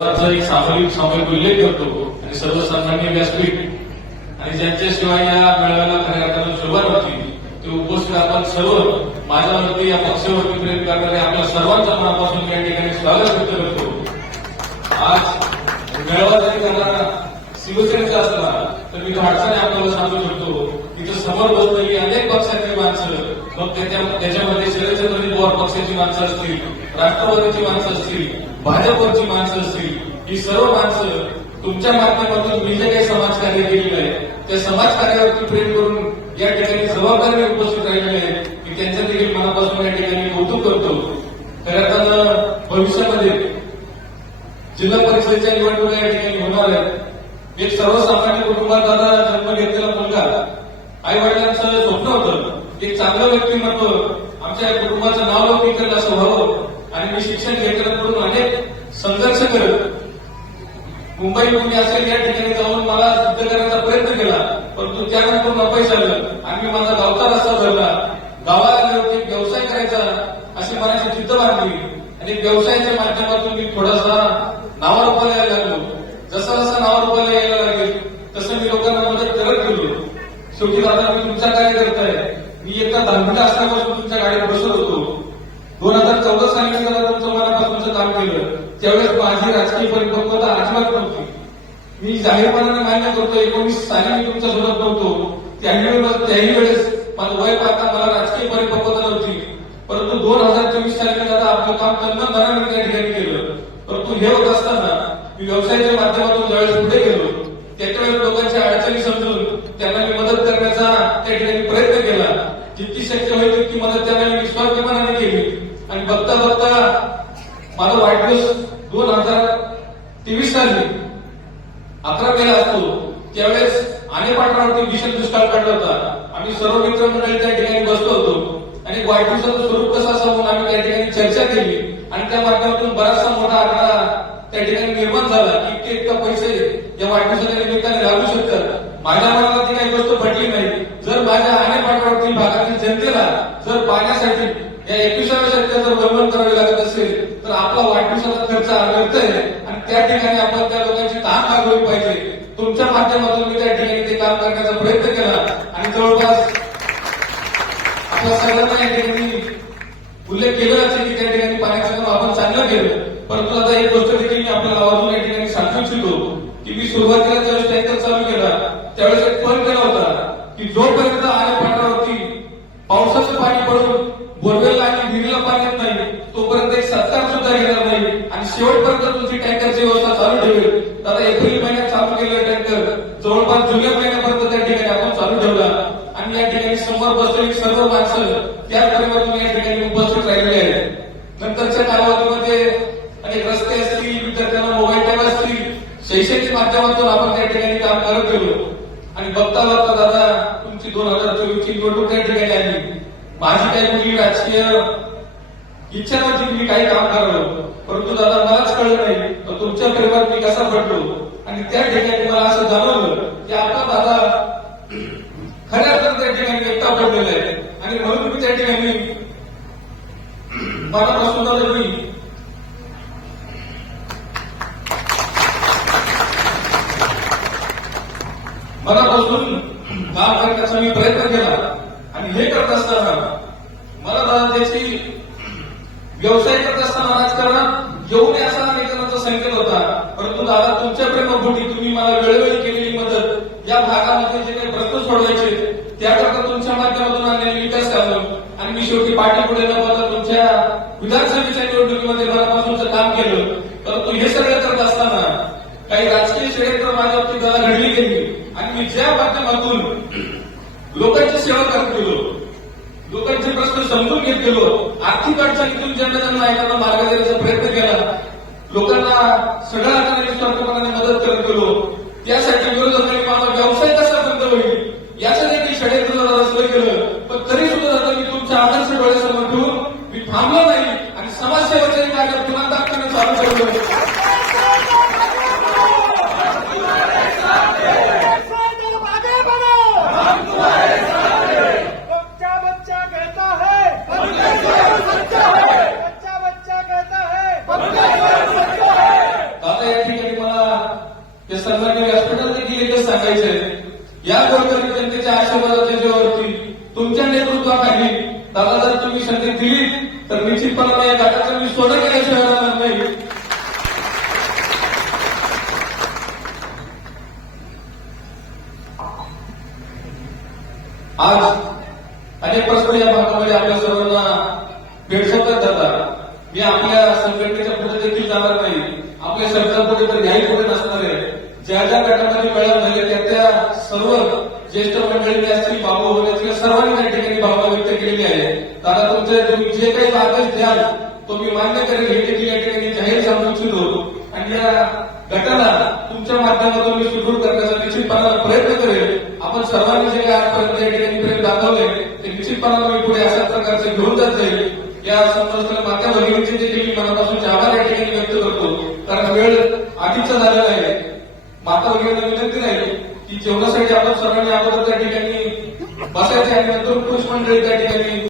त्याचा एक सामूहिक सामूहिक उल्लेख करतो आणि सर्वसामान्य व्यासपीठ आणि ज्यांच्याशिवाय या मेळाव्याला खऱ्या अर्थानं सुरुवात होती ते उपस्थित आपण सर्व माझ्यावरती या पक्षावरती प्रेम करणारे आपल्या सर्वांच्या मनापासून या ठिकाणी स्वागत व्यक्त करतो. आज मेळावा जरी करणारा शिवसेनेचा असला तर मी अडचणी आपल्याला सांगू शकतो. तिथं समोर बसलेली अनेक पक्षातली माणसं मग त्याच्यामध्ये शरदचंद्र पवार पक्षाची माणसं असतील राष्ट्रवादीची माणसं असतील भाजपवरची माणसं असतील ही सर्व माणसं तुमच्या माध्यमातून मी जे काही समाजकार्य केलेलं आहे त्या समाजकार्यावरती प्रेम करून या ठिकाणी जबाबदारीने उपस्थित राहिलेले आहेत मी त्यांच्या देखील मनापासून या ठिकाणी कौतुक करतो. खऱ्या अर्थानं भविष्यामध्ये जिल्हा परिषदेच्या निवडणुका या ठिकाणी होणार आहेत. एक सर्वसामान्य कुटुंबात आता जन्म घेतलेला मुलगा आई वडिलांचं स्वप्न होतं एक चांगलं व्यक्तिमत्व आमच्या कुटुंबाचं नाव लौकिक करेल असं व्हावं आणि मी शिक्षण घेतलं करून अनेक संघर्ष करत मुंबई पुणे असेल या ठिकाणी जाऊन मला सिद्ध करण्याचा प्रयत्न केला. परंतु त्यानंतर अपयश झालं आणि मी माझा गावचा रस्ता धरला गावाला व्यवसाय करायचा अशी मनाची चित्त बांधली आणि व्यवसायाच्या माध्यमातून मी थोडासा नावारूपाला यायला लागलो. जसं जसं नावारूपाला यायला लागेल तसं मी लोकांना मदत करत गेलो. शेवटी दादा मी तुमचा काय करताय मी एका दहावीला असल्यापासून तुमच्या गाडीत बसत होतो. दोन हजार चौदा साली मी तुमचं काम केलं. त्यावेळेस माझी राजकीय परिपक्वता अजिबात नव्हती. मी जाहीरपणाने मान्य करतो एकोणीस साली मी तुमच्यासोबत नव्हतो. त्याही त्याही वेळेस माझं वय पाहता मला राजकीय परिपक्वता नव्हती. परंतु दोन हजार चोवीस साली दादा आपलं काम तन्न मनाने त्या ठिकाणी केलं. परंतु हे होत असताना मी व्यवसायाच्या माध्यमातून ज्यावेळेस पुढे गेलो त्याच्यावेळेस लोकांच्या अडचणी समजून त्यांना मी मदत करण्याचा त्या ठिकाणी प्रयत्न जितकी शक्य होईल तितकी मदत त्यांना मी निस्वार्थीपणाने केली. आणि बघता बघता माझा वाढदिवस दोन हजार तेवीस साली अकरा मेला असतो. त्यावेळेस आणे पाटणावरती भीषण दुष्काळ काढला होता. आम्ही सर्व मित्र मंडळी त्या ठिकाणी बसलो होतो. आणि वाढदिवसाचं स्वरूप कसं असं म्हणून आम्ही त्या ठिकाणी चर्चा केली. आणि त्या माध्यमातून बराचसा मोठा आकडा त्या ठिकाणी निर्माण झाला. की इतके इतका पैसे या वाढदिवसाच्या निमित्ताने लागू शकतात. माझ्या मनाला ती काही गोष्ट पटली नाही जर माझ्या आणे पाटणावरतील भागातील जनतेला जर पाण्यासाठी या एकविसाव्या शतकात जर वर्णन करावे लागत असेल तर आपला वाढदिवसाचा खर्च व्यर्थ आहे. आणि त्या ठिकाणी आपण त्या लोकांची ताण मागवली पाहिजे. तुमच्या माध्यमातून मी त्या ठिकाणी ते काम करण्याचा प्रयत्न केला. आणि जवळपास आपल्या सगळ्यांना या ठिकाणी उल्लेख केला असेल की त्या ठिकाणी पाण्याचं काम आपण चांगलं केलं. परंतु आता एक गोष्ट देखील मी आपल्याला आवाजून या ठिकाणी सांगू इच्छितो की मी सुरुवातीला ज्यावेळेस टँकर चालू केला त्यावेळेस एक फरक केला होता की जोपर्यंत आल्या पाटावरती पावसा शेवटपर्यंत तुमची टँकरची व्यवस्था चालू ठेवेल आता एप्रिल महिन्यात चालू केलेला टँकर जवळपास जुलै महिन्यापर्यंत त्या ठिकाणी आपण चालू ठेवला. आणि या ठिकाणी समोर बसलेली सर्व माणसं त्याच परिवारातून या ठिकाणी उपस्थित राहिलेली आहेत. नंतरच्या कालावधीमध्ये अनेक रस्ते असतील विद्यार्थ्यांना मोबाईल टॅब असतील शैक्षणिक माध्यमातून आपण त्या ठिकाणी काम करत गेलो. आणि बघता बघता दादा तुमची दोन हजार चोवीसची निवडणूक त्या ठिकाणी आली. माझी काही मुली राजकीय इच्छा नव्हती मी काही काम करावं परंतु दादा तुमच्या परिवारात मी कसा पडलो आणि त्या ठिकाणी मला असं जाणवलं की आता दादा खऱ्या अर्थानं त्या ठिकाणी एकटा पडलेला आहे. आणि म्हणून मी त्या ठिकाणी मनापासून दादा मी मनापासून काम करण्याचा मी प्रयत्न केला आणि हे करत असताना मला दादा त्याची व्यवसाय करत असताना राजकारणात येऊ नये असा लेखनाचा संकेत होता. परंतु दादा तुमच्या प्रेमापोटी तुम्ही मला वेळोवेळी केलेली मदत. या भागामध्ये जे काही प्रश्न सोडवायचे त्याकरता तुमच्या माध्यमातून आणलेले विकास कामं. आणि मी शेवटी पाठी पुढे न पाहता तुमच्या विधानसभेच्या निवडणुकीमध्ये मनापासूनचं काम केलं. परंतु हे सगळं करत असताना काही राजकीय षडयंत्र माझ्या बाबतीत दादा घडली गेली. आणि मी ज्या माध्यमातून लोकांची सेवा करत गेलो लोकांचे प्रश्न समजून घेत गेलो आर्थिक अडचणीतून ज्यांना त्यांना ऐकायला मार्ग देण्याचा प्रयत्न केला. लोकांना सगळ्या अर्थाने निस्वार्थपणाने मदत करत गेलो त्यासाठी विरोधकांनी माझा व्यवसाय कसा बंद होईल? याचं देखील षडयंत्र जरा रचलं गेलं पण तरी सुद्धा दादा मी तुमच्या आदर्श डोळ्यासमोर ठेवून मी थांबलो नाही आणि समाजसेवेच्या कार्य पुन्हा दाखवणं चालू ठेवलं तुम आगे बढ़ो हम तुम्हारे साथ हैं बच्चा बच्चा कहता है बच्चा बच्चा कहता है दादा या ते सन्मान्य हॉस्पिटल देखील एकच सांगायचे या गोरगरीब जनतेच्या आशीर्वादाच्या जीवावरती तुमच्या नेतृत्वाखाली त्याला जर तुम्ही संधी दिली तर निश्चितपणाने या घाटाचं मी सोनं केल्याशिवाय राहणार नाही. आज अनेक प्रश्न या भागामध्ये आपल्या सर्वांना भेडसावतात जातात मी आपल्या संघटनेच्या पुढे देखील जाणार नाही. आपल्या शब्दापुढे तर याही पुढे ज्या ज्या गटामध्ये मेळाव झाले त्या त्या सर्व ज्येष्ठ मंडळी असतील बाबा होते असतील सर्वांनी त्या ठिकाणी भावना व्यक्त केलेली आहे. दादा तुमचे तुम्ही जे काही आदेश द्याल तो मी मान्य करेल हे देखील या ठिकाणी जाहीर सांगू इच्छितो. आणि या गटाला तुमच्या माध्यमातून मी सुदृढ करण्याचा निश्चितपणाने प्रयत्न करेल आपण सर्वांनी जे काही आजपर्यंत या ठिकाणी प्रेम दाखवले ते निश्चितपणाने मी पुढे अशा प्रकारचे घेऊन जात जाईल. या संदर्भात माता भगिनींचे देखील मी मनापासून आभार या ठिकाणी व्यक्त करतो कारण वेळ आधीचा झालेला आहे माता विनंती राहील की जेवणासाठी आपण सर्वांनी अगोदर त्या ठिकाणी बसायचे आणि नंतर पुरुष मंडळी त्या ठिकाणी